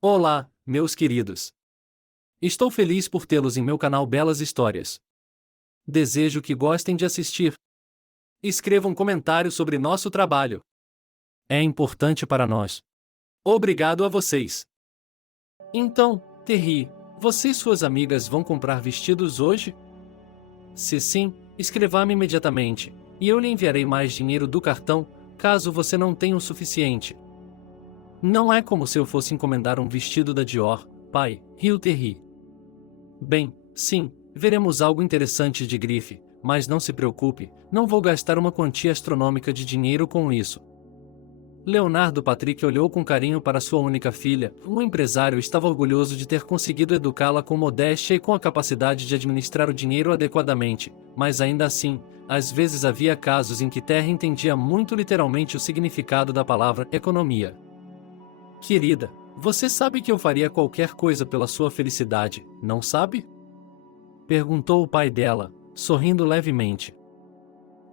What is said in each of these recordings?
Olá, meus queridos. Estou feliz por tê-los em meu canal Belas Histórias. Desejo que gostem de assistir. Escrevam comentários sobre nosso trabalho. É importante para nós. Obrigado a vocês. Então, Terry, você e suas amigas vão comprar vestidos hoje? Se sim, escreva-me imediatamente, e eu lhe enviarei mais dinheiro do cartão, caso você não tenha o suficiente. Não é como se eu fosse encomendar um vestido da Dior, pai, riu Terry. Bem, sim, veremos algo interessante de grife, mas não se preocupe, não vou gastar uma quantia astronômica de dinheiro com isso. Leonardo Patrick olhou com carinho para sua única filha. O empresário estava orgulhoso de ter conseguido educá-la com modéstia e com a capacidade de administrar o dinheiro adequadamente, mas ainda assim, às vezes havia casos em que Terry entendia muito literalmente o significado da palavra economia. Querida, você sabe que eu faria qualquer coisa pela sua felicidade, não sabe? Perguntou o pai dela, sorrindo levemente.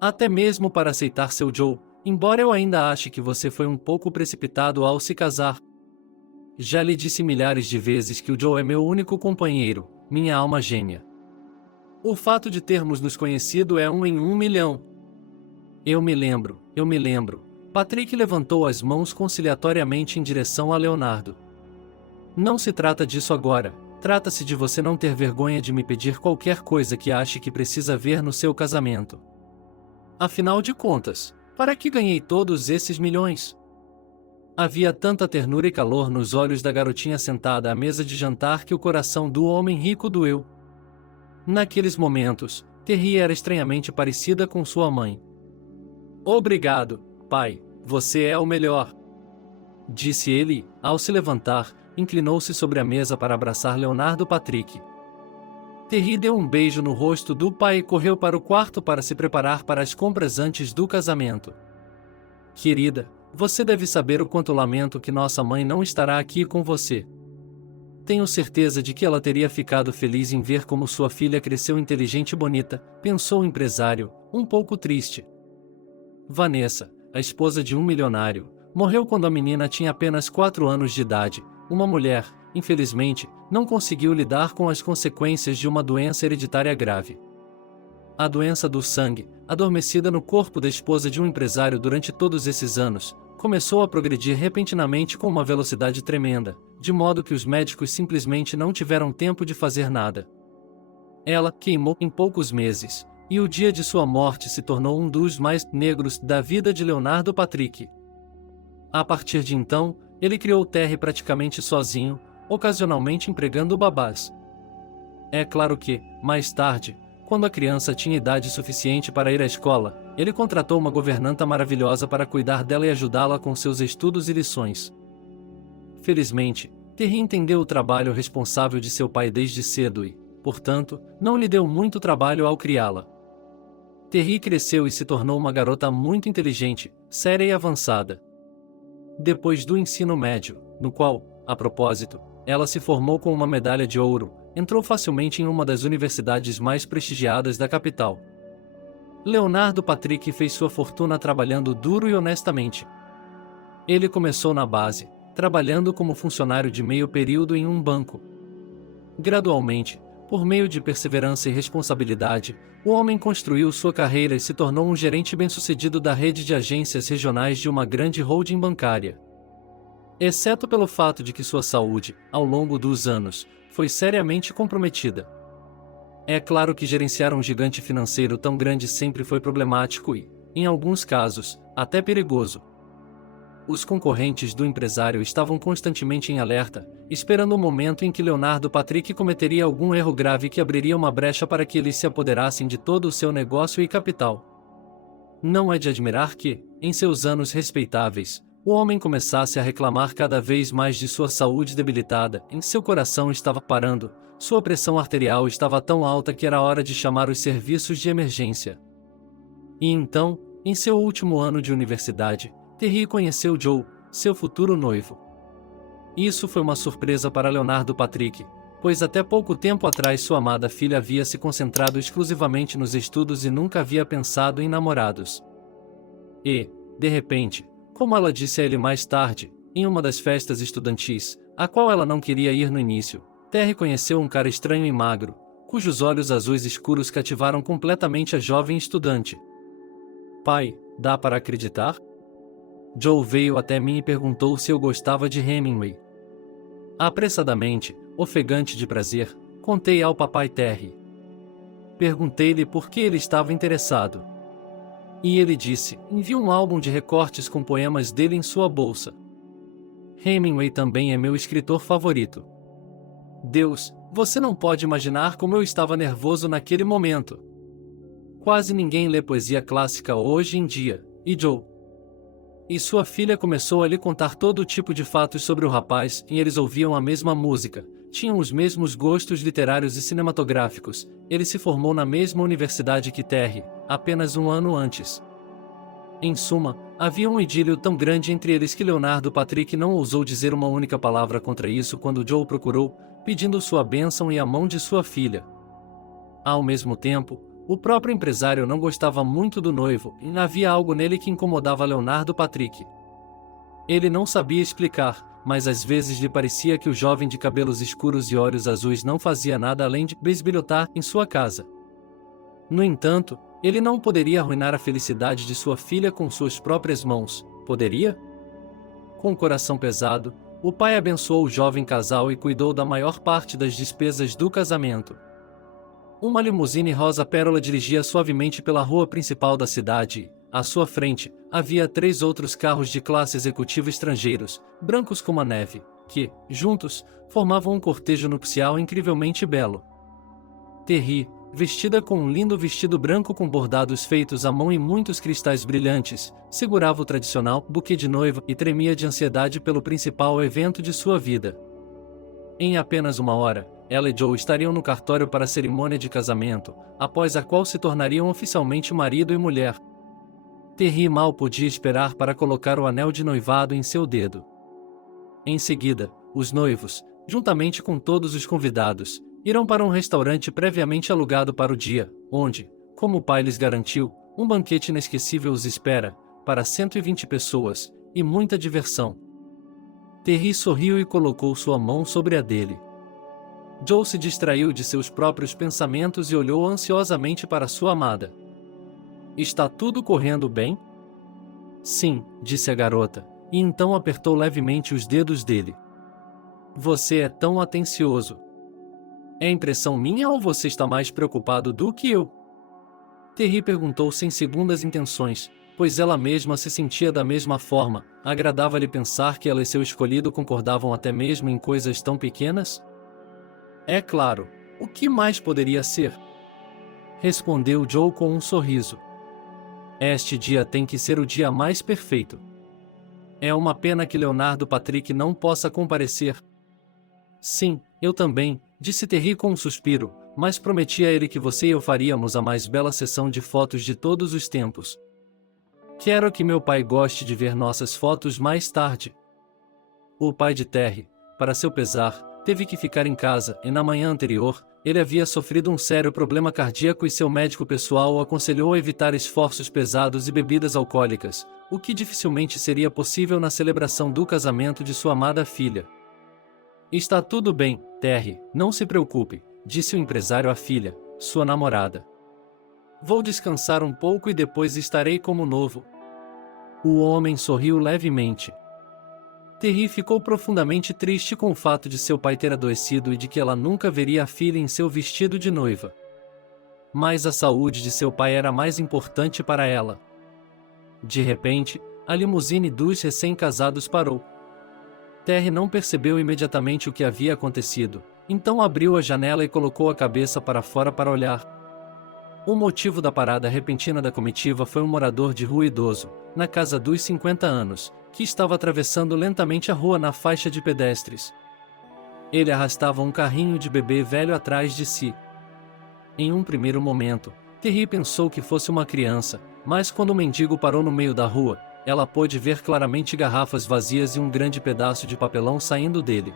Até mesmo para aceitar seu Joe, embora eu ainda ache que você foi um pouco precipitado ao se casar. Já lhe disse milhares de vezes que o Joe é meu único companheiro, minha alma gêmea. O fato de termos nos conhecido é 1 em 1 milhão. Eu me lembro. Patrick levantou as mãos conciliatoriamente em direção a Leonardo. Não se trata disso agora, trata-se de você não ter vergonha de me pedir qualquer coisa que ache que precisa ver no seu casamento. Afinal de contas, para que ganhei todos esses milhões? Havia tanta ternura e calor nos olhos da garotinha sentada à mesa de jantar que o coração do homem rico doeu. Naqueles momentos, Terry era estranhamente parecida com sua mãe. Obrigado, pai, você é o melhor. Disse ele, ao se levantar, inclinou-se sobre a mesa para abraçar Leonardo Patrick. Terry deu um beijo no rosto do pai e correu para o quarto para se preparar para as compras antes do casamento. Querida, você deve saber o quanto lamento que nossa mãe não estará aqui com você. Tenho certeza de que ela teria ficado feliz em ver como sua filha cresceu inteligente e bonita, pensou o empresário, um pouco triste. Vanessa, a esposa de um milionário, morreu quando a menina tinha apenas 4 anos de idade. Uma mulher, infelizmente, não conseguiu lidar com as consequências de uma doença hereditária grave. A doença do sangue, adormecida no corpo da esposa de um empresário durante todos esses anos, começou a progredir repentinamente com uma velocidade tremenda, de modo que os médicos simplesmente não tiveram tempo de fazer nada. Ela queimou em poucos meses, e o dia de sua morte se tornou um dos mais negros da vida de Leonardo Patrick. A partir de então, ele criou Terry praticamente sozinho, ocasionalmente empregando babás. É claro que, mais tarde, quando a criança tinha idade suficiente para ir à escola, ele contratou uma governanta maravilhosa para cuidar dela e ajudá-la com seus estudos e lições. Felizmente, Terry entendeu o trabalho responsável de seu pai desde cedo e, portanto, não lhe deu muito trabalho ao criá-la. Terry cresceu e se tornou uma garota muito inteligente, séria e avançada. Depois do ensino médio, no qual, a propósito, ela se formou com uma medalha de ouro, entrou facilmente em uma das universidades mais prestigiadas da capital. Leonardo Patrick fez sua fortuna trabalhando duro e honestamente. Ele começou na base, trabalhando como funcionário de meio período em um banco. Gradualmente, por meio de perseverança e responsabilidade, o homem construiu sua carreira e se tornou um gerente bem-sucedido da rede de agências regionais de uma grande holding bancária. Exceto pelo fato de que sua saúde, ao longo dos anos, foi seriamente comprometida. É claro que gerenciar um gigante financeiro tão grande sempre foi problemático e, em alguns casos, até perigoso. Os concorrentes do empresário estavam constantemente em alerta, esperando o momento em que Leonardo Patrick cometeria algum erro grave que abriria uma brecha para que eles se apoderassem de todo o seu negócio e capital. Não é de admirar que, em seus anos respeitáveis, o homem começasse a reclamar cada vez mais de sua saúde debilitada, em seu coração estava parando, sua pressão arterial estava tão alta que era hora de chamar os serviços de emergência. E então, em seu último ano de universidade, Terry conheceu Joe, seu futuro noivo. Isso foi uma surpresa para Leonardo Patrick, pois até pouco tempo atrás sua amada filha havia se concentrado exclusivamente nos estudos e nunca havia pensado em namorados. E, de repente, como ela disse a ele mais tarde, em uma das festas estudantis, a qual ela não queria ir no início, Terry conheceu um cara estranho e magro, cujos olhos azuis escuros cativaram completamente a jovem estudante. Pai, dá para acreditar? Joe veio até mim e perguntou se eu gostava de Hemingway. Apressadamente, ofegante de prazer, contei ao papai Terry. Perguntei-lhe por que ele estava interessado. E ele disse: envie um álbum de recortes com poemas dele em sua bolsa. Hemingway também é meu escritor favorito. Deus, você não pode imaginar como eu estava nervoso naquele momento. Quase ninguém lê poesia clássica hoje em dia, e Joe e sua filha começou a lhe contar todo tipo de fatos sobre o rapaz, e eles ouviam a mesma música, tinham os mesmos gostos literários e cinematográficos. Ele se formou na mesma universidade que Terry, apenas um ano antes. Em suma, havia um idílio tão grande entre eles que Leonardo Patrick não ousou dizer uma única palavra contra isso quando Joe procurou, pedindo sua bênção e a mão de sua filha. Ao mesmo tempo, o próprio empresário não gostava muito do noivo, e havia algo nele que incomodava Leonardo Patrick. Ele não sabia explicar, mas às vezes lhe parecia que o jovem de cabelos escuros e olhos azuis não fazia nada além de bisbilhotar em sua casa. No entanto, ele não poderia arruinar a felicidade de sua filha com suas próprias mãos, poderia? Com o coração pesado, o pai abençoou o jovem casal e cuidou da maior parte das despesas do casamento. Uma limusine rosa pérola dirigia suavemente pela rua principal da cidade e, à sua frente, havia 3 outros carros de classe executiva estrangeiros, brancos como a neve, que, juntos, formavam um cortejo nupcial incrivelmente belo. Terry, vestida com um lindo vestido branco com bordados feitos à mão e muitos cristais brilhantes, segurava o tradicional buquê de noiva e tremia de ansiedade pelo principal evento de sua vida. Em apenas uma hora, ela e Joe estariam no cartório para a cerimônia de casamento, após a qual se tornariam oficialmente marido e mulher. Terry mal podia esperar para colocar o anel de noivado em seu dedo. Em seguida, os noivos, juntamente com todos os convidados, irão para um restaurante previamente alugado para o dia, onde, como o pai lhes garantiu, um banquete inesquecível os espera, para 120 pessoas, e muita diversão. Terry sorriu e colocou sua mão sobre a dele. Joe se distraiu de seus próprios pensamentos e olhou ansiosamente para sua amada. Está tudo correndo bem? Sim, disse a garota, e então apertou levemente os dedos dele. Você é tão atencioso. É impressão minha ou você está mais preocupado do que eu? Terry perguntou sem segundas intenções, pois ela mesma se sentia da mesma forma. Agradava-lhe pensar que ela e seu escolhido concordavam até mesmo em coisas tão pequenas? É claro, o que mais poderia ser? Respondeu Joe com um sorriso. Este dia tem que ser o dia mais perfeito. É uma pena que Leonardo Patrick não possa comparecer. Sim, eu também, disse Terry com um suspiro, mas prometi a ele que você e eu faríamos a mais bela sessão de fotos de todos os tempos. Quero que meu pai goste de ver nossas fotos mais tarde. O pai de Terry, para seu pesar, teve que ficar em casa e na manhã anterior, ele havia sofrido um sério problema cardíaco e seu médico pessoal o aconselhou a evitar esforços pesados e bebidas alcoólicas, o que dificilmente seria possível na celebração do casamento de sua amada filha. Está tudo bem, Terry, não se preocupe, disse o empresário à filha, sua namorada. Vou descansar um pouco e depois estarei como novo. O homem sorriu levemente. Terry ficou profundamente triste com o fato de seu pai ter adoecido e de que ela nunca veria a filha em seu vestido de noiva. Mas a saúde de seu pai era mais importante para ela. De repente, a limusine dos recém-casados parou. Terry não percebeu imediatamente o que havia acontecido, então abriu a janela e colocou a cabeça para fora para olhar. O motivo da parada repentina da comitiva foi um morador de rua idoso, na casa dos 50 anos, que estava atravessando lentamente a rua na faixa de pedestres. Ele arrastava um carrinho de bebê velho atrás de si. Em um primeiro momento, Terry pensou que fosse uma criança, mas quando o mendigo parou no meio da rua, ela pôde ver claramente garrafas vazias e um grande pedaço de papelão saindo dele.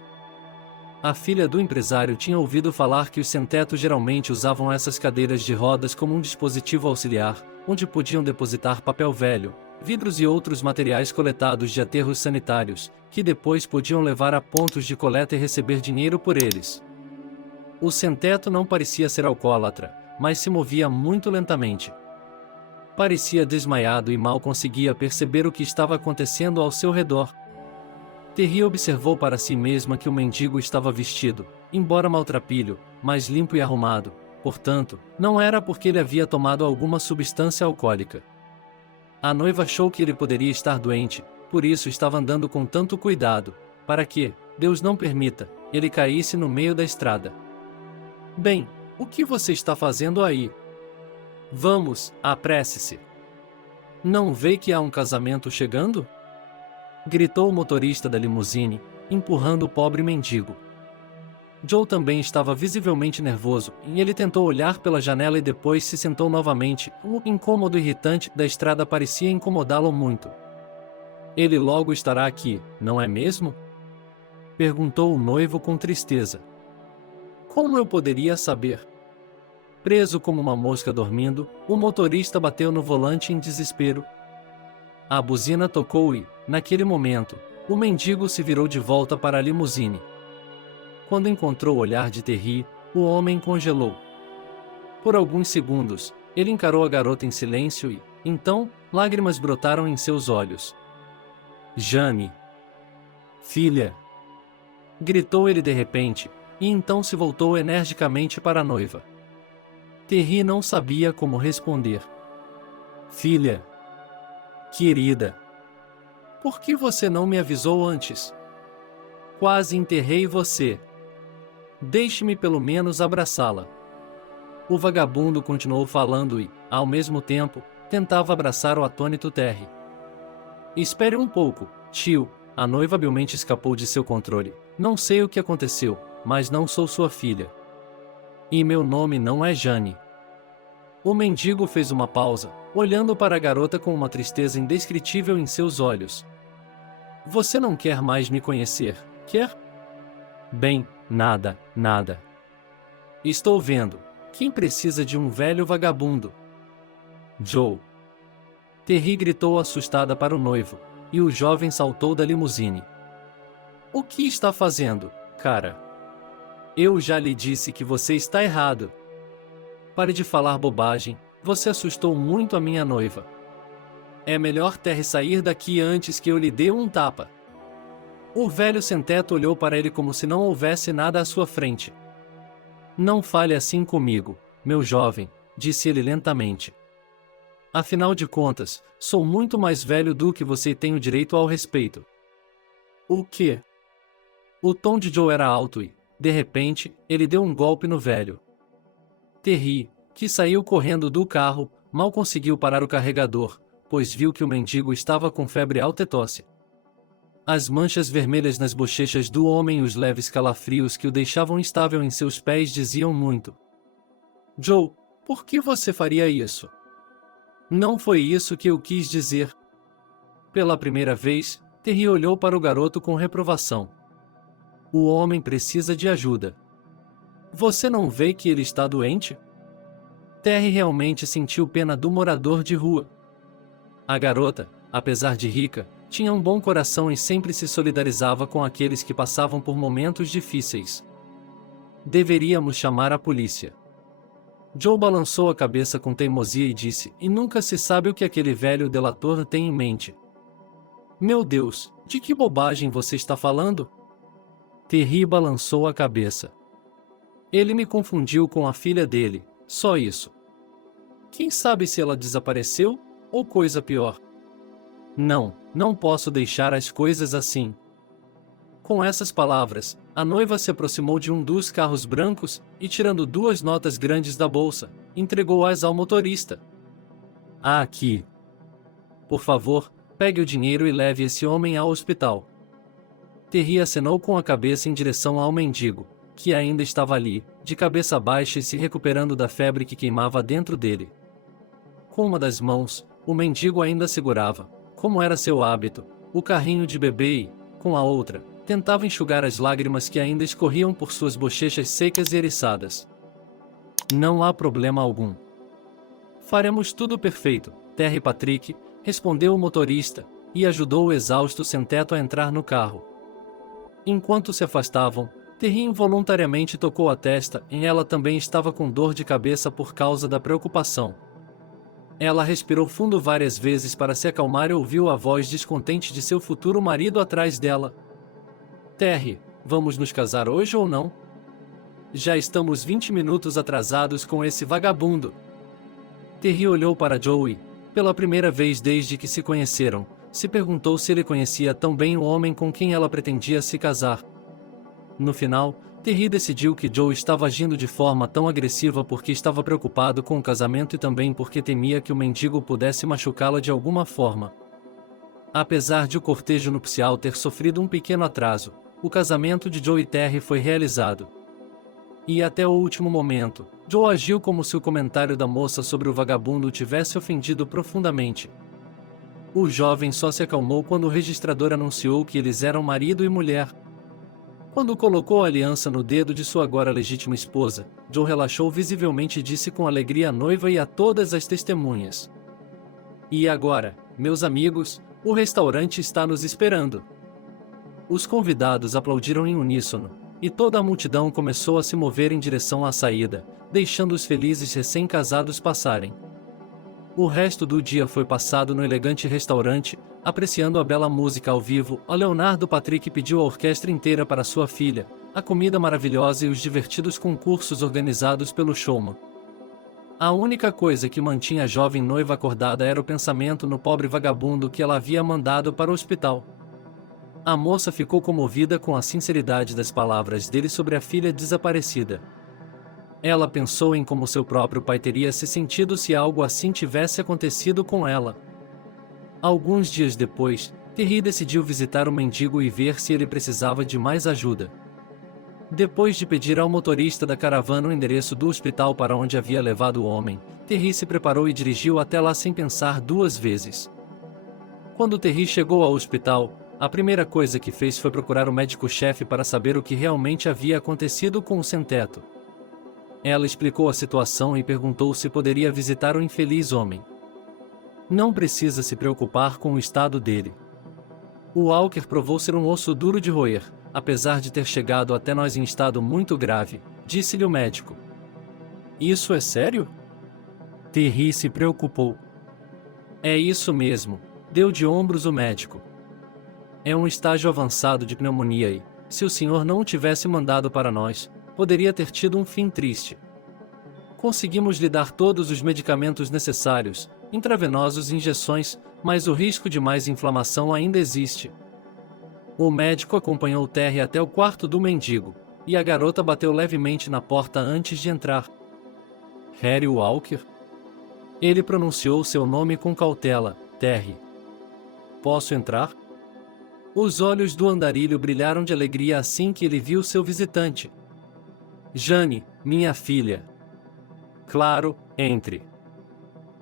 A filha do empresário tinha ouvido falar que os sem-teto geralmente usavam essas cadeiras de rodas como um dispositivo auxiliar, onde podiam depositar papel velho, vidros e outros materiais coletados de aterros sanitários, que depois podiam levar a pontos de coleta e receber dinheiro por eles. O sem-teto não parecia ser alcoólatra, mas se movia muito lentamente. Parecia desmaiado e mal conseguia perceber o que estava acontecendo ao seu redor. Terry observou para si mesma que o mendigo estava vestido, embora maltrapilho, mais limpo e arrumado. Portanto, não era porque ele havia tomado alguma substância alcoólica. A noiva achou que ele poderia estar doente, por isso estava andando com tanto cuidado, para que, Deus não permita, ele caísse no meio da estrada. Bem, o que você está fazendo aí? Vamos, apresse-se. Não vê que há um casamento chegando? Gritou o motorista da limusine, empurrando o pobre mendigo. Joe também estava visivelmente nervoso, e ele tentou olhar pela janela e depois se sentou novamente. O incômodo irritante da estrada parecia incomodá-lo muito. Ele logo estará aqui, não é mesmo? Perguntou o noivo com tristeza. Como eu poderia saber? Preso como uma mosca dormindo, o motorista bateu no volante em desespero. A buzina tocou e, naquele momento, o mendigo se virou de volta para a limusine. Quando encontrou o olhar de Terry, o homem congelou. Por alguns segundos, ele encarou a garota em silêncio e, então, lágrimas brotaram em seus olhos. Jane! Filha! Gritou ele de repente, e então se voltou energicamente para a noiva. Terry não sabia como responder. Filha! Querida! Por que você não me avisou antes? Quase enterrei você. Deixe-me pelo menos abraçá-la. O vagabundo continuou falando e, ao mesmo tempo, tentava abraçar o atônito Terry. Espere um pouco, tio. A noiva habilmente escapou de seu controle. Não sei o que aconteceu, mas não sou sua filha. E meu nome não é Jane. O mendigo fez uma pausa, olhando para a garota com uma tristeza indescritível em seus olhos. Você não quer mais me conhecer, quer? Bem, nada. Estou vendo. Quem precisa de um velho vagabundo? Joe. Terry gritou assustada para o noivo, e o jovem saltou da limusine. O que está fazendo, cara? Eu já lhe disse que você está errado. Pare de falar bobagem, você assustou muito a minha noiva. É melhor Terry sair daqui antes que eu lhe dê um tapa. O velho sem-teto olhou para ele como se não houvesse nada à sua frente. Não fale assim comigo, meu jovem, disse ele lentamente. Afinal de contas, sou muito mais velho do que você e tenho direito ao respeito. O quê? O tom de Joe era alto e, de repente, ele deu um golpe no velho. Terry, que saiu correndo do carro, mal conseguiu parar o carregador, pois viu que o mendigo estava com febre alta e tosse. As manchas vermelhas nas bochechas do homem e os leves calafrios que o deixavam instável em seus pés diziam muito. Joe, por que você faria isso? Não foi isso que eu quis dizer. Pela primeira vez, Terry olhou para o garoto com reprovação. O homem precisa de ajuda. Você não vê que ele está doente? Terry realmente sentiu pena do morador de rua. A garota, apesar de rica, tinha um bom coração e sempre se solidarizava com aqueles que passavam por momentos difíceis. Deveríamos chamar a polícia. Joe balançou a cabeça com teimosia e disse, e nunca se sabe o que aquele velho delator tem em mente. Meu Deus, de que bobagem você está falando? Terry balançou a cabeça. Ele me confundiu com a filha dele, só isso. Quem sabe se ela desapareceu, ou coisa pior. Não posso deixar as coisas assim. Com essas palavras, a noiva se aproximou de um dos carros brancos e, tirando 2 notas grandes da bolsa, entregou-as ao motorista. Aqui. Por favor, pegue o dinheiro e leve esse homem ao hospital. Terry acenou com a cabeça em direção ao mendigo, que ainda estava ali, de cabeça baixa e se recuperando da febre que queimava dentro dele. Com uma das mãos, o mendigo ainda segurava, como era seu hábito, o carrinho de bebê e, com a outra, tentava enxugar as lágrimas que ainda escorriam por suas bochechas secas e eriçadas. Não há problema algum. Faremos tudo perfeito, Terry e Patrick, respondeu o motorista, e ajudou o exausto sem-teto a entrar no carro. Enquanto se afastavam, Terry involuntariamente tocou a testa e ela também estava com dor de cabeça por causa da preocupação. Ela respirou fundo várias vezes para se acalmar e ouviu a voz descontente de seu futuro marido atrás dela. Terry, vamos nos casar hoje ou não? Já estamos 20 minutos atrasados com esse vagabundo. Terry olhou para Joey. Pela primeira vez desde que se conheceram, se perguntou se ele conhecia tão bem o homem com quem ela pretendia se casar. No final, Terry decidiu que Joe estava agindo de forma tão agressiva porque estava preocupado com o casamento e também porque temia que o mendigo pudesse machucá-la de alguma forma. Apesar de o cortejo nupcial ter sofrido um pequeno atraso, o casamento de Joe e Terry foi realizado. E até o último momento, Joe agiu como se o comentário da moça sobre o vagabundo o tivesse ofendido profundamente. O jovem só se acalmou quando o registrador anunciou que eles eram marido e mulher. Quando colocou a aliança no dedo de sua agora legítima esposa, Joe relaxou visivelmente e disse com alegria à noiva e a todas as testemunhas: "E agora, meus amigos, o restaurante está nos esperando." Os convidados aplaudiram em uníssono, e toda a multidão começou a se mover em direção à saída, deixando os felizes recém-casados passarem. O resto do dia foi passado no elegante restaurante, apreciando a bela música ao vivo. A Leonardo Patrick pediu a orquestra inteira para sua filha, a comida maravilhosa e os divertidos concursos organizados pelo showman. A única coisa que mantinha a jovem noiva acordada era o pensamento no pobre vagabundo que ela havia mandado para o hospital. A moça ficou comovida com a sinceridade das palavras dele sobre a filha desaparecida. Ela pensou em como seu próprio pai teria se sentido se algo assim tivesse acontecido com ela. Alguns dias depois, Terry decidiu visitar o mendigo e ver se ele precisava de mais ajuda. Depois de pedir ao motorista da caravana o endereço do hospital para onde havia levado o homem, Terry se preparou e dirigiu até lá sem pensar duas vezes. Quando Terry chegou ao hospital, a primeira coisa que fez foi procurar o médico-chefe para saber o que realmente havia acontecido com o sem-teto. Ela explicou a situação e perguntou se poderia visitar o infeliz homem. Não precisa se preocupar com o estado dele. O Walker provou ser um osso duro de roer, apesar de ter chegado até nós em estado muito grave, disse-lhe o médico. Isso é sério? Terry se preocupou. É isso mesmo, deu de ombros o médico. É um estágio avançado de pneumonia e, se o senhor não o tivesse mandado para nós, poderia ter tido um fim triste. Conseguimos lhe dar todos os medicamentos necessários, intravenosos e injeções, mas o risco de mais inflamação ainda existe. O médico acompanhou Terry até o quarto do mendigo, e a garota bateu levemente na porta antes de entrar. Harry Walker? Ele pronunciou seu nome com cautela, Terry. Posso entrar? Os olhos do andarilho brilharam de alegria assim que ele viu seu visitante. Jane, minha filha. Claro, entre.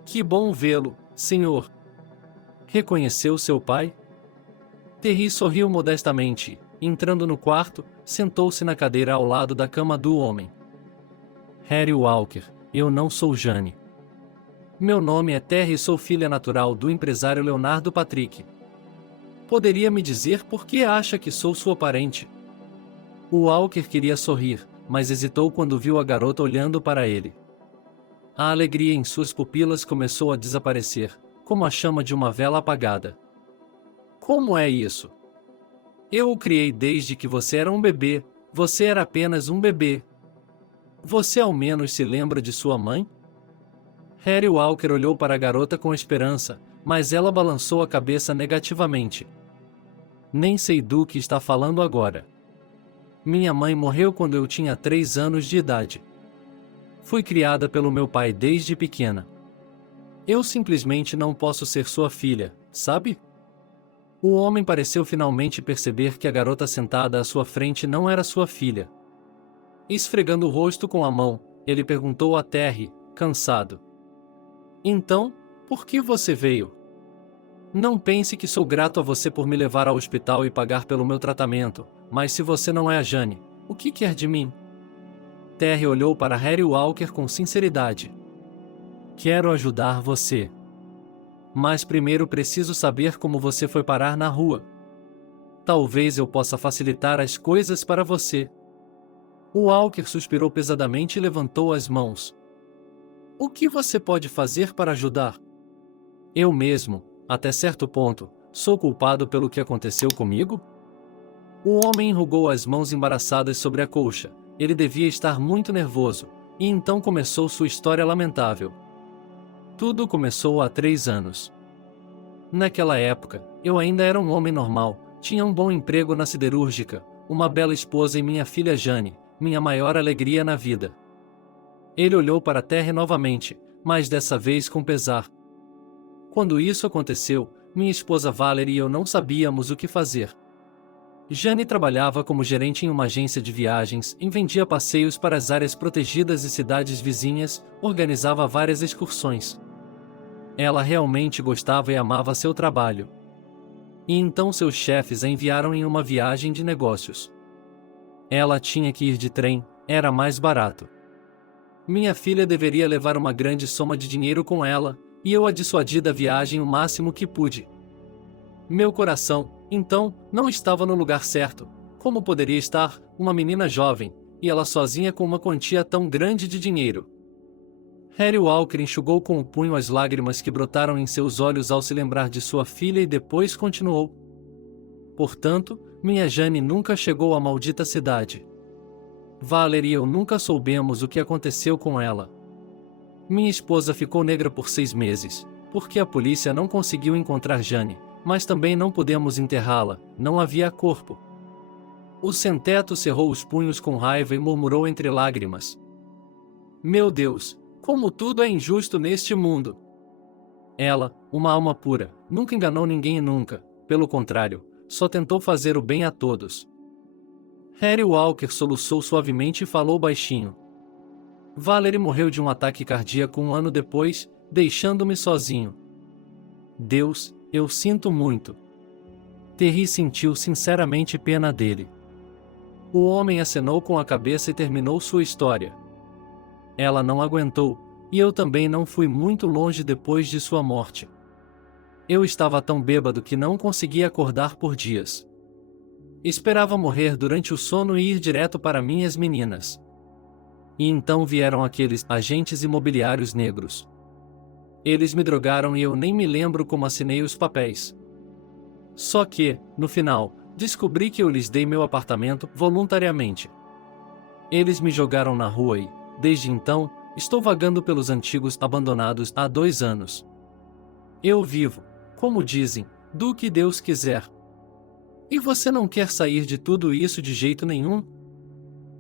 Que bom vê-lo, senhor. Reconheceu seu pai? Terry sorriu modestamente, entrando no quarto, sentou-se na cadeira ao lado da cama do homem. Harry Walker, eu não sou Jane. Meu nome é Terry e sou filha natural do empresário Leonardo Patrick. Poderia me dizer por que acha que sou sua parente? O Walker queria sorrir, mas hesitou quando viu a garota olhando para ele. A alegria em suas pupilas começou a desaparecer, como a chama de uma vela apagada. Como é isso? Eu o criei desde que você era um bebê, você era apenas um bebê. Você ao menos se lembra de sua mãe? Harry Walker olhou para a garota com esperança, mas ela balançou a cabeça negativamente. Nem sei do que está falando agora. Minha mãe morreu quando eu tinha 3 anos de idade. Fui criada pelo meu pai desde pequena. Eu simplesmente não posso ser sua filha, sabe? O homem pareceu finalmente perceber que a garota sentada à sua frente não era sua filha. Esfregando o rosto com a mão, ele perguntou a Terry, cansado. Então, por que você veio? Não pense que sou grato a você por me levar ao hospital e pagar pelo meu tratamento, mas se você não é a Jane, o que quer de mim? Terry olhou para Harry Walker com sinceridade. Quero ajudar você. Mas primeiro preciso saber como você foi parar na rua. Talvez eu possa facilitar as coisas para você. O Walker suspirou pesadamente e levantou as mãos. O que você pode fazer para ajudar? Eu mesmo, até certo ponto, sou culpado pelo que aconteceu comigo? O homem enrugou as mãos embaraçadas sobre a colcha. Ele devia estar muito nervoso, e então começou sua história lamentável. Tudo começou há 3 anos. Naquela época, eu ainda era um homem normal, tinha um bom emprego na siderúrgica, uma bela esposa e minha filha Jane, minha maior alegria na vida. Ele olhou para a terra novamente, mas dessa vez com pesar. Quando isso aconteceu, minha esposa Valerie e eu não sabíamos o que fazer. Jane trabalhava como gerente em uma agência de viagens e vendia passeios para as áreas protegidas e cidades vizinhas, organizava várias excursões. Ela realmente gostava e amava seu trabalho. E então seus chefes a enviaram em uma viagem de negócios. Ela tinha que ir de trem, era mais barato. Minha filha deveria levar uma grande soma de dinheiro com ela, e eu a dissuadi da viagem o máximo que pude. Meu coração, então, não estava no lugar certo. Como poderia estar, uma menina jovem, e ela sozinha com uma quantia tão grande de dinheiro? Harry Walker enxugou com o punho as lágrimas que brotaram em seus olhos ao se lembrar de sua filha e depois continuou. Portanto, minha Jane nunca chegou à maldita cidade. Valerie e eu nunca soubemos o que aconteceu com ela. Minha esposa ficou negra por 6 meses, porque a polícia não conseguiu encontrar Jane, mas também não pudemos enterrá-la, não havia corpo. O sem-teto cerrou os punhos com raiva e murmurou entre lágrimas. Meu Deus, como tudo é injusto neste mundo! Ela, uma alma pura, nunca enganou ninguém e nunca, pelo contrário, só tentou fazer o bem a todos. Harry Walker soluçou suavemente e falou baixinho. Valerie morreu de um ataque cardíaco 1 ano depois, deixando-me sozinho. Deus, eu sinto muito. Terry sentiu sinceramente pena dele. O homem acenou com a cabeça e terminou sua história. Ela não aguentou, e eu também não fui muito longe depois de sua morte. Eu estava tão bêbado que não conseguia acordar por dias. Esperava morrer durante o sono e ir direto para minhas meninas. E então vieram aqueles agentes imobiliários negros. Eles me drogaram e eu nem me lembro como assinei os papéis. Só que, no final, descobri que eu lhes dei meu apartamento voluntariamente. Eles me jogaram na rua e, desde então, estou vagando pelos antigos abandonados há 2 anos. Eu vivo, como dizem, do que Deus quiser. E você não quer sair de tudo isso de jeito nenhum?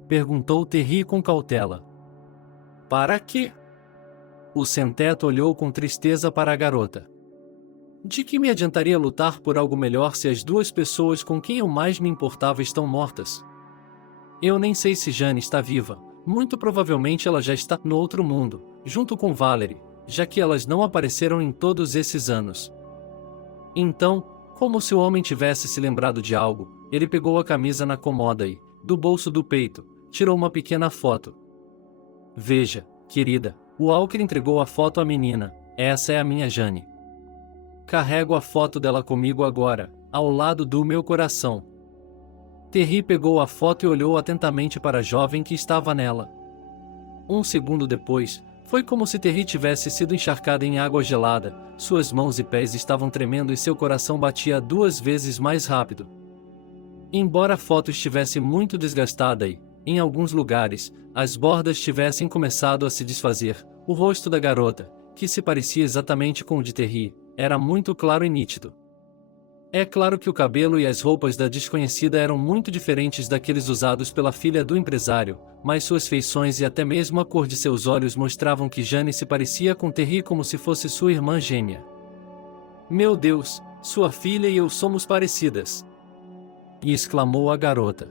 Perguntou Terry com cautela. Para quê? O sem-teto olhou com tristeza para a garota. De que me adiantaria lutar por algo melhor se as 2 pessoas com quem eu mais me importava estão mortas? Eu nem sei se Jane está viva, muito provavelmente ela já está no outro mundo, junto com Valerie, já que elas não apareceram em todos esses anos. Então, como se o homem tivesse se lembrado de algo, ele pegou a camisa na cômoda e, do bolso do peito, tirou uma pequena foto. Veja, querida, o Walker entregou a foto à menina, essa é a minha Jane. Carrego a foto dela comigo agora, ao lado do meu coração. Terry pegou a foto e olhou atentamente para a jovem que estava nela. 1 segundo depois, foi como se Terry tivesse sido encharcada em água gelada, suas mãos e pés estavam tremendo e seu coração batia 2 vezes mais rápido. Embora a foto estivesse muito desgastada e, em alguns lugares, as bordas tivessem começado a se desfazer, o rosto da garota, que se parecia exatamente com o de Terry, era muito claro e nítido. É claro que o cabelo e as roupas da desconhecida eram muito diferentes daqueles usados pela filha do empresário, mas suas feições e até mesmo a cor de seus olhos mostravam que Jane se parecia com Terry como se fosse sua irmã gêmea. Meu Deus, sua filha e eu somos parecidas! Exclamou a garota.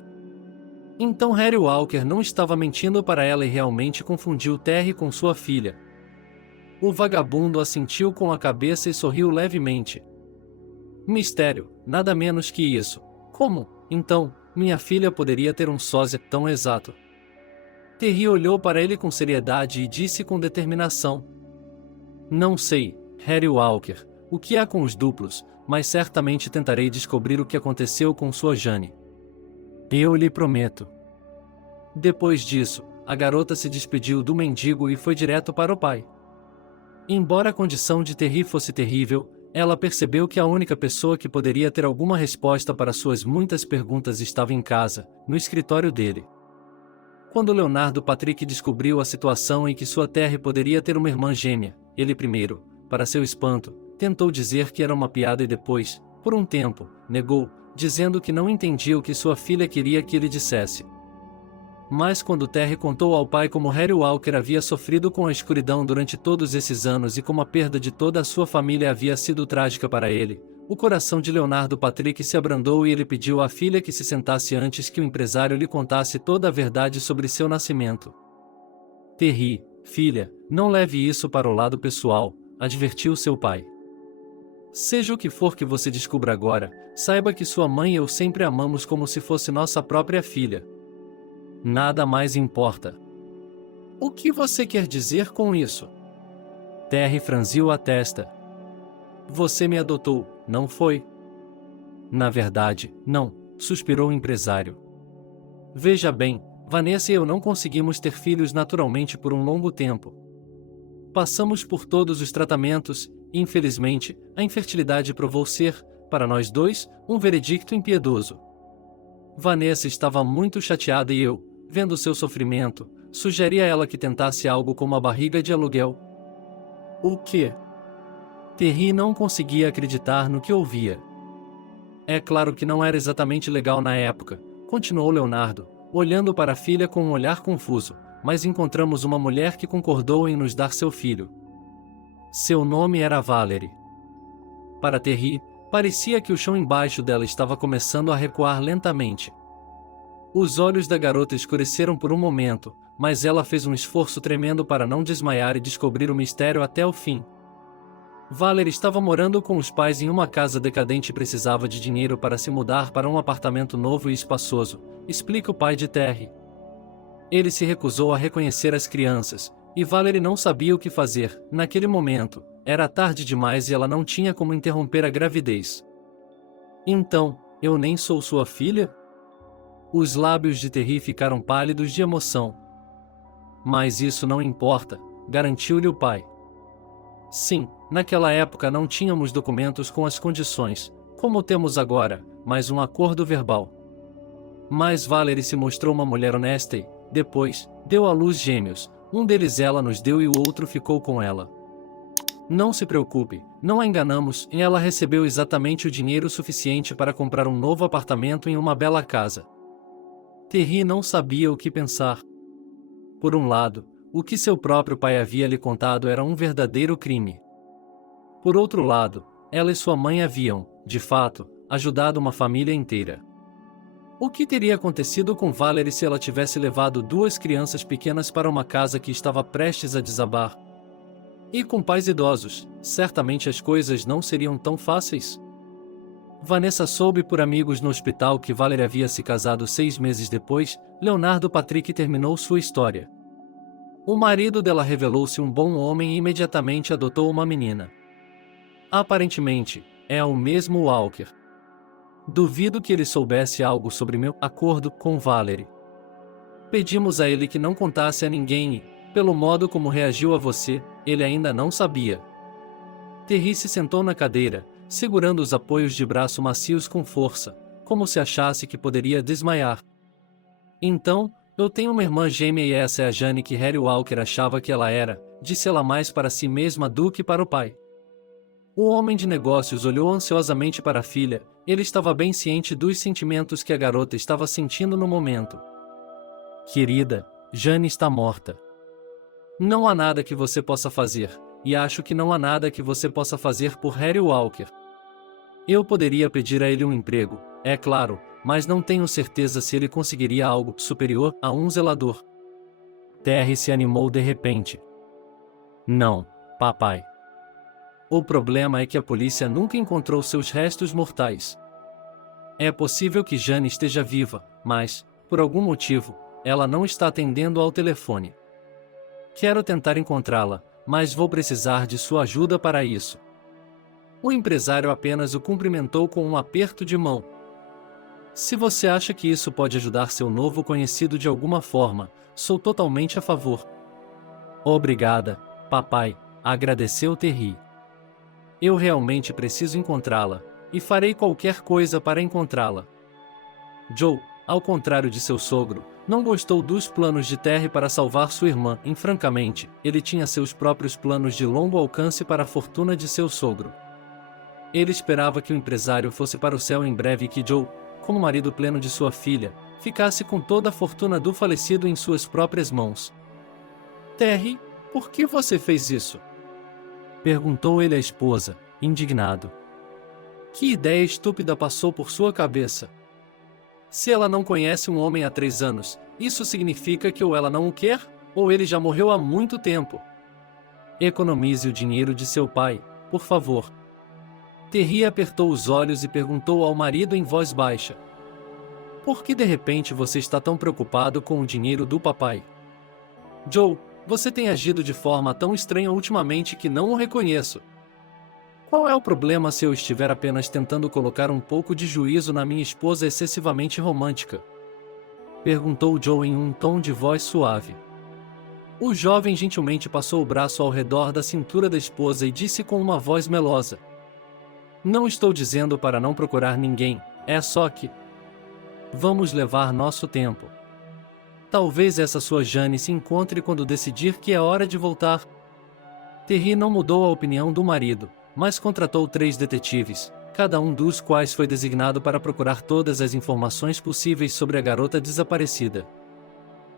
Então Harry Walker não estava mentindo para ela e realmente confundiu Terry com sua filha. O vagabundo assentiu com a cabeça e sorriu levemente. Mistério, nada menos que isso. Como, então, minha filha poderia ter um sósia tão exato? Terry olhou para ele com seriedade e disse com determinação. Não sei, Harry Walker, o que há com os duplos, mas certamente tentarei descobrir o que aconteceu com sua Jane. Eu lhe prometo. Depois disso, a garota se despediu do mendigo e foi direto para o pai. Embora a condição de Terry fosse terrível, ela percebeu que a única pessoa que poderia ter alguma resposta para suas muitas perguntas estava em casa, no escritório dele. Quando Leonardo Patrick descobriu a situação em que sua Terry poderia ter uma irmã gêmea, ele primeiro, para seu espanto, tentou dizer que era uma piada e depois, por um tempo, negou, dizendo que não entendia o que sua filha queria que ele dissesse. Mas quando Terry contou ao pai como Harry Walker havia sofrido com a escuridão durante todos esses anos e como a perda de toda a sua família havia sido trágica para ele, o coração de Leonardo Patrick se abrandou e ele pediu à filha que se sentasse antes que o empresário lhe contasse toda a verdade sobre seu nascimento. Terry, filha, não leve isso para o lado pessoal, advertiu seu pai. Seja o que for que você descubra agora, saiba que sua mãe e eu sempre a amamos como se fosse nossa própria filha. Nada mais importa. O que você quer dizer com isso? Terry franziu a testa. Você me adotou, não foi? Na verdade, não, suspirou o empresário. Veja bem, Vanessa e eu não conseguimos ter filhos naturalmente por um longo tempo. Passamos por todos os tratamentos, e infelizmente, a infertilidade provou ser, para nós dois, um veredicto impiedoso. Vanessa estava muito chateada e eu, vendo seu sofrimento, sugeri a ela que tentasse algo como a barriga de aluguel. O quê? Terry não conseguia acreditar no que ouvia. É claro que não era exatamente legal na época, continuou Leonardo, olhando para a filha com um olhar confuso, mas encontramos uma mulher que concordou em nos dar seu filho. Seu nome era Valerie. Para Terry, parecia que o chão embaixo dela estava começando a recuar lentamente. Os olhos da garota escureceram por um momento, mas ela fez um esforço tremendo para não desmaiar e descobrir o mistério até o fim. Valerie estava morando com os pais em uma casa decadente e precisava de dinheiro para se mudar para um apartamento novo e espaçoso, explica o pai de Terry. Ele se recusou a reconhecer as crianças, e Valerie não sabia o que fazer. Naquele momento, era tarde demais e ela não tinha como interromper a gravidez. Então, eu nem sou sua filha? Os lábios de Terry ficaram pálidos de emoção. Mas isso não importa, garantiu-lhe o pai. Sim, naquela época não tínhamos documentos com as condições, como temos agora, mas um acordo verbal. Mas Valerie se mostrou uma mulher honesta e, depois, deu à luz gêmeos, um deles ela nos deu e o outro ficou com ela. Não se preocupe, não a enganamos e ela recebeu exatamente o dinheiro suficiente para comprar um novo apartamento em uma bela casa. Terry não sabia o que pensar. Por um lado, o que seu próprio pai havia lhe contado era um verdadeiro crime. Por outro lado, ela e sua mãe haviam, de fato, ajudado uma família inteira. O que teria acontecido com Valerie se ela tivesse levado duas crianças pequenas para uma casa que estava prestes a desabar? E com pais idosos, certamente as coisas não seriam tão fáceis. Vanessa soube por amigos no hospital que Valerie havia se casado 6 meses depois. Leonardo Patrick terminou sua história. O marido dela revelou-se um bom homem e imediatamente adotou uma menina. Aparentemente, é o mesmo Walker. Duvido que ele soubesse algo sobre meu acordo com Valerie. Pedimos a ele que não contasse a ninguém e, pelo modo como reagiu a você, ele ainda não sabia. Terry se sentou na cadeira, segurando os apoios de braço macios com força, como se achasse que poderia desmaiar. Então, eu tenho uma irmã gêmea e essa é a Jane que Harry Walker achava que ela era, disse ela mais para si mesma do que para o pai. O homem de negócios olhou ansiosamente para a filha, ele estava bem ciente dos sentimentos que a garota estava sentindo no momento. Querida, Jane está morta. Não há nada que você possa fazer, e acho que não há nada que você possa fazer por Harry Walker. Eu poderia pedir a ele um emprego, é claro, mas não tenho certeza se ele conseguiria algo superior a um zelador. Terry se animou de repente. Não, papai. O problema é que a polícia nunca encontrou seus restos mortais. É possível que Jane esteja viva, mas, por algum motivo, ela não está atendendo ao telefone. Quero tentar encontrá-la, mas vou precisar de sua ajuda para isso. O empresário apenas o cumprimentou com um aperto de mão. Se você acha que isso pode ajudar seu novo conhecido de alguma forma, sou totalmente a favor. Obrigada, papai, agradeceu Terry. Eu realmente preciso encontrá-la, e farei qualquer coisa para encontrá-la. Joe, ao contrário de seu sogro, não gostou dos planos de Terry para salvar sua irmã e, francamente, ele tinha seus próprios planos de longo alcance para a fortuna de seu sogro. Ele esperava que o empresário fosse para o céu em breve e que Joe, como marido pleno de sua filha, ficasse com toda a fortuna do falecido em suas próprias mãos. Terry, por que você fez isso? Perguntou ele à esposa, indignado. Que ideia estúpida passou por sua cabeça? Se ela não conhece um homem há 3 anos, isso significa que ou ela não o quer, ou ele já morreu há muito tempo. Economize o dinheiro de seu pai, por favor. Terry apertou os olhos e perguntou ao marido em voz baixa. Por que de repente você está tão preocupado com o dinheiro do papai? Joe, você tem agido de forma tão estranha ultimamente que não o reconheço. Qual é o problema se eu estiver apenas tentando colocar um pouco de juízo na minha esposa excessivamente romântica? Perguntou Joe em um tom de voz suave. O jovem gentilmente passou o braço ao redor da cintura da esposa e disse com uma voz melosa. Não estou dizendo para não procurar ninguém, é só que... Vamos levar nosso tempo. Talvez essa sua Jane se encontre quando decidir que é hora de voltar. Terry não mudou a opinião do marido, mas contratou 3 detetives, cada um dos quais foi designado para procurar todas as informações possíveis sobre a garota desaparecida.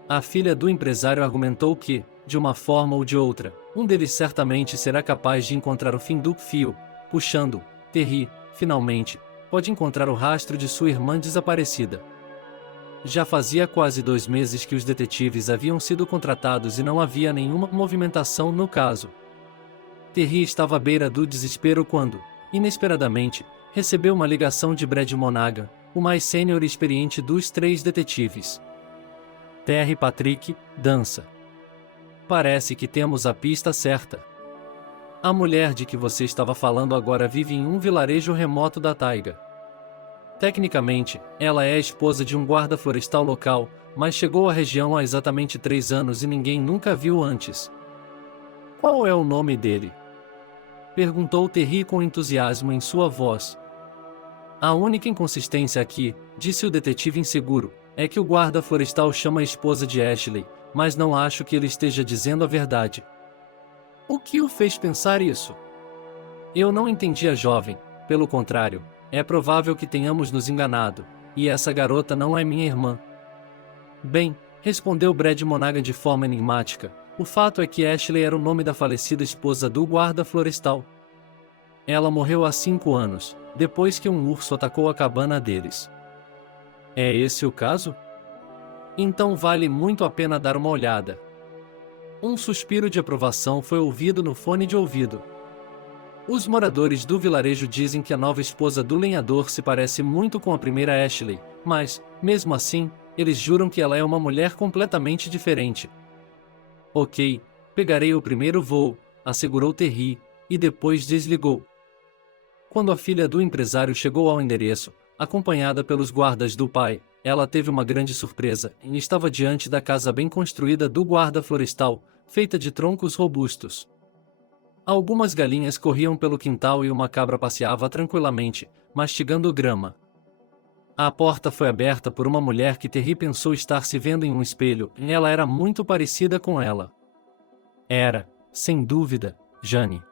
A filha do empresário argumentou que, de uma forma ou de outra, um deles certamente será capaz de encontrar o fim do fio, puxando. Terry, finalmente, pode encontrar o rastro de sua irmã desaparecida. Já fazia quase 2 meses que os detetives haviam sido contratados e não havia nenhuma movimentação no caso. Terry estava à beira do desespero quando, inesperadamente, recebeu uma ligação de Brad Monaga, o mais sênior e experiente dos 3 detetives. Terry Patrick, dança. Parece que temos a pista certa. A mulher de que você estava falando agora vive em um vilarejo remoto da taiga. Tecnicamente, ela é a esposa de um guarda florestal local, mas chegou à região há exatamente 3 anos e ninguém nunca a viu antes. Qual é o nome dele? Perguntou Terry com entusiasmo em sua voz. A única inconsistência aqui, disse o detetive inseguro, é que o guarda florestal chama a esposa de Ashley, mas não acho que ele esteja dizendo a verdade. O que o fez pensar isso? Eu não entendi a jovem, pelo contrário, é provável que tenhamos nos enganado, e essa garota não é minha irmã. Bem, respondeu Brad Monaga de forma enigmática, o fato é que Ashley era o nome da falecida esposa do guarda florestal. Ela morreu há 5 anos, depois que um urso atacou a cabana deles. É esse o caso? Então vale muito a pena dar uma olhada. Um suspiro de aprovação foi ouvido no fone de ouvido. Os moradores do vilarejo dizem que a nova esposa do lenhador se parece muito com a primeira Ashley, mas, mesmo assim, eles juram que ela é uma mulher completamente diferente. Ok, pegarei o primeiro voo, assegurou Terry, e depois desligou. Quando a filha do empresário chegou ao endereço, acompanhada pelos guardas do pai, ela teve uma grande surpresa e estava diante da casa bem construída do guarda florestal, feita de troncos robustos. Algumas galinhas corriam pelo quintal e uma cabra passeava tranquilamente, mastigando grama. A porta foi aberta por uma mulher que Terry pensou estar se vendo em um espelho, e ela era muito parecida com ela. Era, sem dúvida, Jane.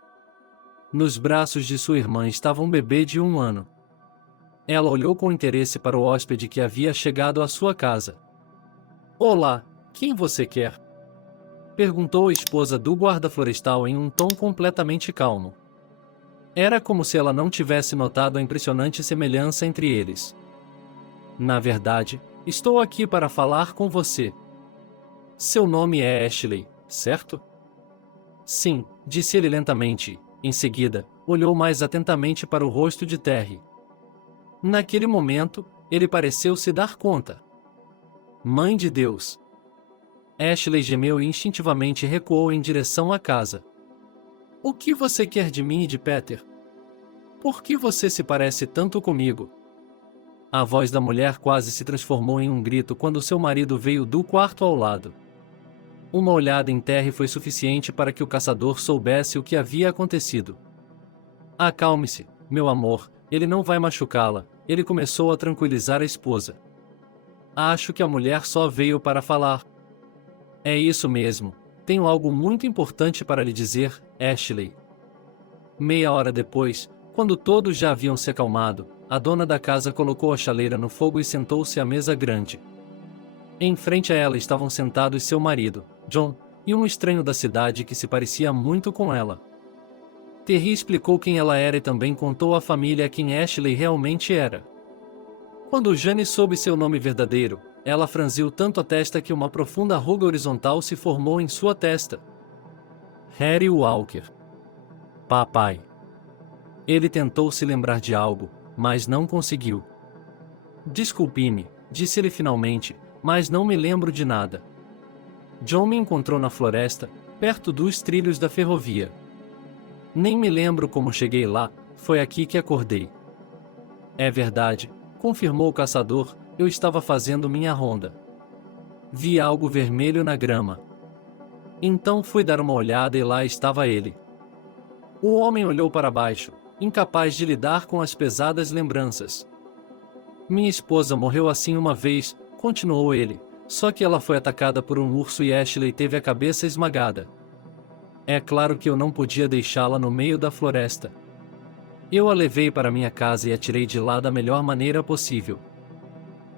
Nos braços de sua irmã estava um bebê de 1 ano. Ela olhou com interesse para o hóspede que havia chegado à sua casa. Olá, quem você quer? Perguntou a esposa do guarda florestal em um tom completamente calmo. Era como se ela não tivesse notado a impressionante semelhança entre eles. Na verdade, estou aqui para falar com você. Seu nome é Ashley, certo? Sim, disse ele lentamente. Em seguida, olhou mais atentamente para o rosto de Terry. Naquele momento, ele pareceu se dar conta. Mãe de Deus! Ashley gemeu e instintivamente recuou em direção à casa. O que você quer de mim e de Peter? Por que você se parece tanto comigo? A voz da mulher quase se transformou em um grito quando seu marido veio do quarto ao lado. Uma olhada em Terry foi suficiente para que o caçador soubesse o que havia acontecido. Acalme-se, meu amor, ele não vai machucá-la, ele começou a tranquilizar a esposa. Acho que a mulher só veio para falar. É isso mesmo, tenho algo muito importante para lhe dizer, Ashley. Meia hora depois, quando todos já haviam se acalmado, a dona da casa colocou a chaleira no fogo e sentou-se à mesa grande. Em frente a ela estavam sentados seu marido, John, e um estranho da cidade que se parecia muito com ela. Terry explicou quem ela era e também contou à família quem Ashley realmente era. Quando Jane soube seu nome verdadeiro, ela franziu tanto a testa que uma profunda ruga horizontal se formou em sua testa. Harry Walker. Papai. Ele tentou se lembrar de algo, mas não conseguiu. Desculpe-me, disse ele finalmente, mas não me lembro de nada. John me encontrou na floresta, perto dos trilhos da ferrovia. Nem me lembro como cheguei lá, foi aqui que acordei. É verdade, confirmou o caçador, eu estava fazendo minha ronda. Vi algo vermelho na grama. Então fui dar uma olhada e lá estava ele. O homem olhou para baixo, incapaz de lidar com as pesadas lembranças. Minha esposa morreu assim uma vez, continuou ele, só que ela foi atacada por um urso e Ashley teve a cabeça esmagada. É claro que eu não podia deixá-la no meio da floresta. Eu a levei para minha casa e a tirei de lá da melhor maneira possível.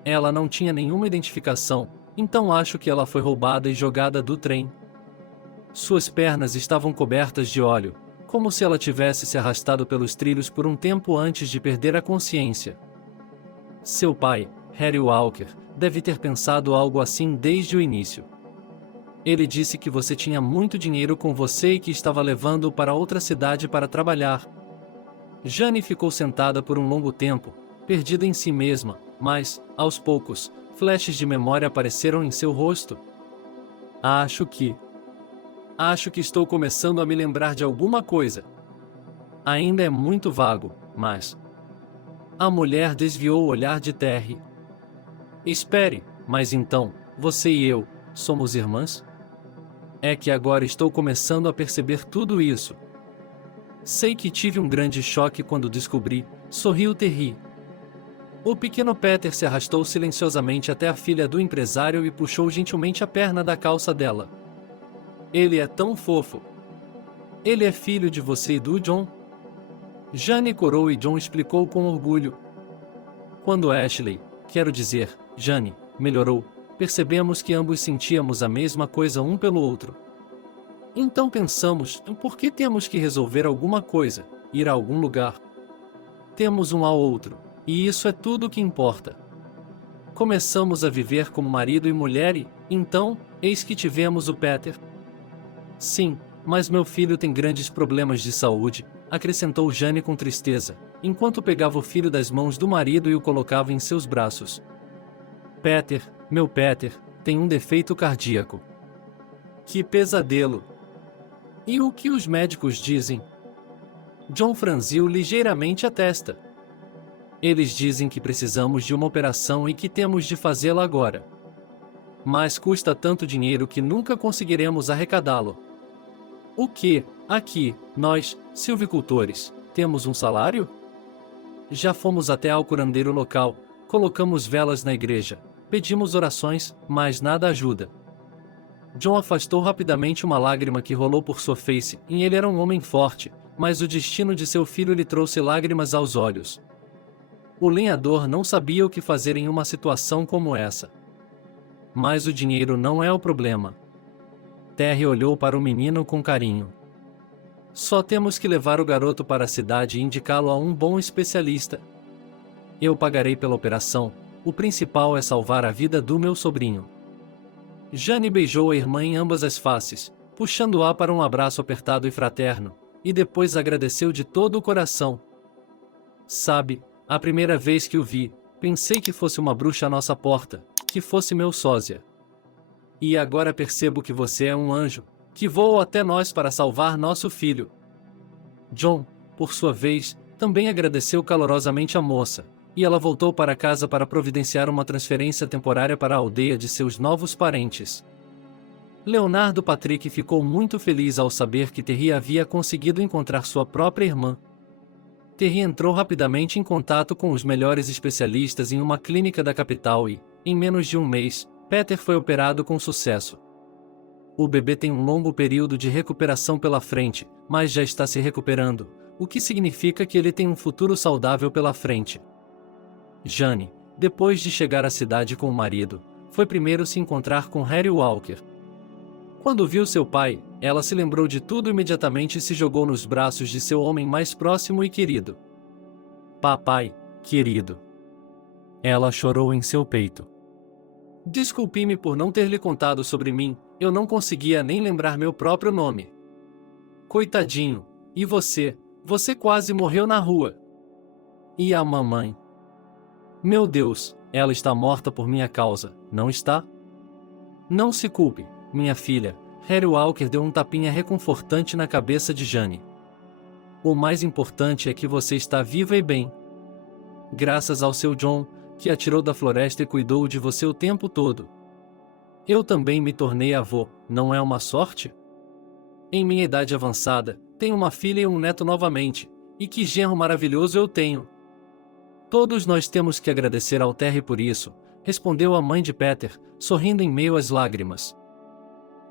Ela não tinha nenhuma identificação, então acho que ela foi roubada e jogada do trem. Suas pernas estavam cobertas de óleo, como se ela tivesse se arrastado pelos trilhos por um tempo antes de perder a consciência. Seu pai, Harry Walker, deve ter pensado algo assim desde o início. Ele disse que você tinha muito dinheiro com você e que estava levando-o para outra cidade para trabalhar. Jane ficou sentada por um longo tempo, perdida em si mesma, mas, aos poucos, flashes de memória apareceram em seu rosto. Acho que estou começando a me lembrar de alguma coisa. Ainda é muito vago, mas... A mulher desviou o olhar de Terry. Espere, mas então, você e eu, somos irmãs? É que agora estou começando a perceber tudo isso. Sei que tive um grande choque quando descobri, sorriu Terry. O pequeno Peter se arrastou silenciosamente até a filha do empresário e puxou gentilmente a perna da calça dela. Ele é tão fofo. Ele é filho de você e do John? Jane corou e John explicou com orgulho. Quando Ashley, quero dizer, Jane, melhorou, percebemos que ambos sentíamos a mesma coisa um pelo outro. Então pensamos, por que temos que resolver alguma coisa, ir a algum lugar? Temos um ao outro, e isso é tudo o que importa. Começamos a viver como marido e mulher e, então, eis que tivemos o Peter. Sim, mas meu filho tem grandes problemas de saúde, acrescentou Jane com tristeza, enquanto pegava o filho das mãos do marido e o colocava em seus braços. Peter, meu Peter, tem um defeito cardíaco. Que pesadelo! E o que os médicos dizem? John franziu ligeiramente a testa. Eles dizem que precisamos de uma operação e que temos de fazê-la agora. Mas custa tanto dinheiro que nunca conseguiremos arrecadá-lo. O que, aqui, nós, silvicultores, temos um salário? Já fomos até ao curandeiro local, colocamos velas na igreja, pedimos orações, mas nada ajuda. John afastou rapidamente uma lágrima que rolou por sua face, e ele era um homem forte, mas o destino de seu filho lhe trouxe lágrimas aos olhos. O lenhador não sabia o que fazer em uma situação como essa. Mas o dinheiro não é o problema. Terry olhou para o menino com carinho. Só temos que levar o garoto para a cidade e indicá-lo a um bom especialista. Eu pagarei pela operação, o principal é salvar a vida do meu sobrinho. Jane beijou a irmã em ambas as faces, puxando-a para um abraço apertado e fraterno, e depois agradeceu de todo o coração. Sabe, a primeira vez que o vi, pensei que fosse uma bruxa à nossa porta, que fosse meu sósia. E agora percebo que você é um anjo, que voou até nós para salvar nosso filho. John, por sua vez, também agradeceu calorosamente a moça, e ela voltou para casa para providenciar uma transferência temporária para a aldeia de seus novos parentes. Leonardo Patrick ficou muito feliz ao saber que Terry havia conseguido encontrar sua própria irmã. Terry entrou rapidamente em contato com os melhores especialistas em uma clínica da capital e, em menos de um mês, Peter foi operado com sucesso. O bebê tem um longo período de recuperação pela frente, mas já está se recuperando, o que significa que ele tem um futuro saudável pela frente. Jane, depois de chegar à cidade com o marido, foi primeiro se encontrar com Harry Walker. Quando viu seu pai, ela se lembrou de tudo imediatamente e se jogou nos braços de seu homem mais próximo e querido. Papai, querido. Ela chorou em seu peito. Desculpe-me por não ter lhe contado sobre mim, eu não conseguia nem lembrar meu próprio nome. Coitadinho, e você? Você quase morreu na rua. E a mamãe? Meu Deus, ela está morta por minha causa, não está? Não se culpe, minha filha. Harry Walker deu um tapinha reconfortante na cabeça de Jane. O mais importante é que você está viva e bem. Graças ao seu John, que a tirou da floresta e cuidou de você o tempo todo. Eu também me tornei avô, não é uma sorte? Em minha idade avançada, tenho uma filha e um neto novamente, e que genro maravilhoso eu tenho. Todos nós temos que agradecer ao Terry por isso, respondeu a mãe de Peter, sorrindo em meio às lágrimas.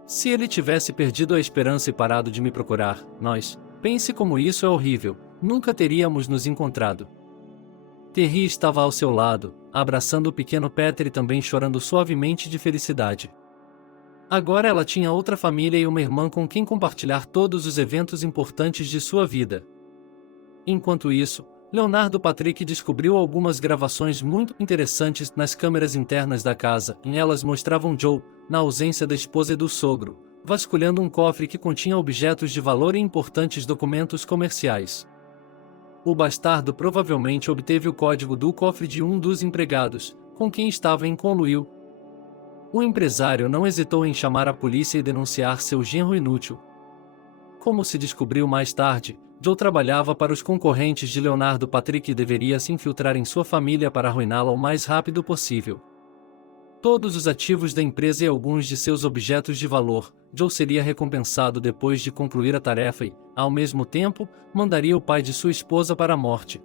Se ele tivesse perdido a esperança e parado de me procurar, pense como isso é horrível, nunca teríamos nos encontrado. Terry estava ao seu lado, abraçando o pequeno Peter e também chorando suavemente de felicidade. Agora ela tinha outra família e uma irmã com quem compartilhar todos os eventos importantes de sua vida. Enquanto isso, Leonardo Patrick descobriu algumas gravações muito interessantes nas câmeras internas da casa. Elas mostravam Joe, na ausência da esposa e do sogro, vasculhando um cofre que continha objetos de valor e importantes documentos comerciais. O bastardo provavelmente obteve o código do cofre de um dos empregados, com quem estava em conluio. O empresário não hesitou em chamar a polícia e denunciar seu genro inútil. Como se descobriu mais tarde, Joe trabalhava para os concorrentes de Leonardo Patrick e deveria se infiltrar em sua família para arruiná-la o mais rápido possível. Todos os ativos da empresa e alguns de seus objetos de valor, Joe seria recompensado depois de concluir a tarefa e, ao mesmo tempo, mandaria o pai de sua esposa para a morte.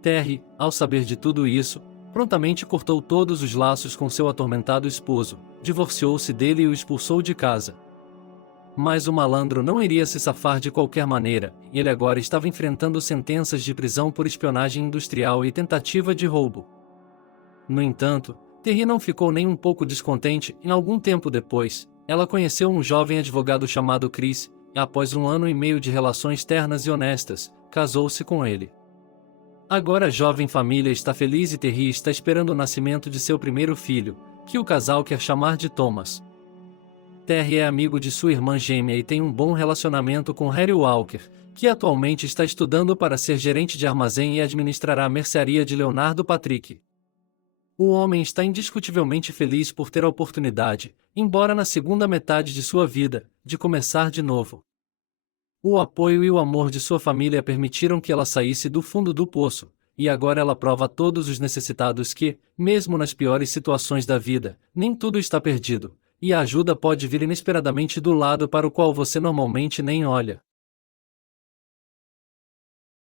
Terry, ao saber de tudo isso, prontamente cortou todos os laços com seu atormentado esposo, divorciou-se dele e o expulsou de casa. Mas o malandro não iria se safar de qualquer maneira, e ele agora estava enfrentando sentenças de prisão por espionagem industrial e tentativa de roubo. No entanto, Terry não ficou nem um pouco descontente. Algum tempo depois, ela conheceu um jovem advogado chamado Chris, e após 1 ano e meio de relações ternas e honestas, casou-se com ele. Agora a jovem família está feliz e Terry está esperando o nascimento de seu primeiro filho, que o casal quer chamar de Thomas. Terry é amigo de sua irmã gêmea e tem um bom relacionamento com Harry Walker, que atualmente está estudando para ser gerente de armazém e administrará a mercearia de Leonardo Patrick. O homem está indiscutivelmente feliz por ter a oportunidade, embora na segunda metade de sua vida, de começar de novo. O apoio e o amor de sua família permitiram que ela saísse do fundo do poço, e agora ela prova a todos os necessitados que, mesmo nas piores situações da vida, nem tudo está perdido, e a ajuda pode vir inesperadamente do lado para o qual você normalmente nem olha.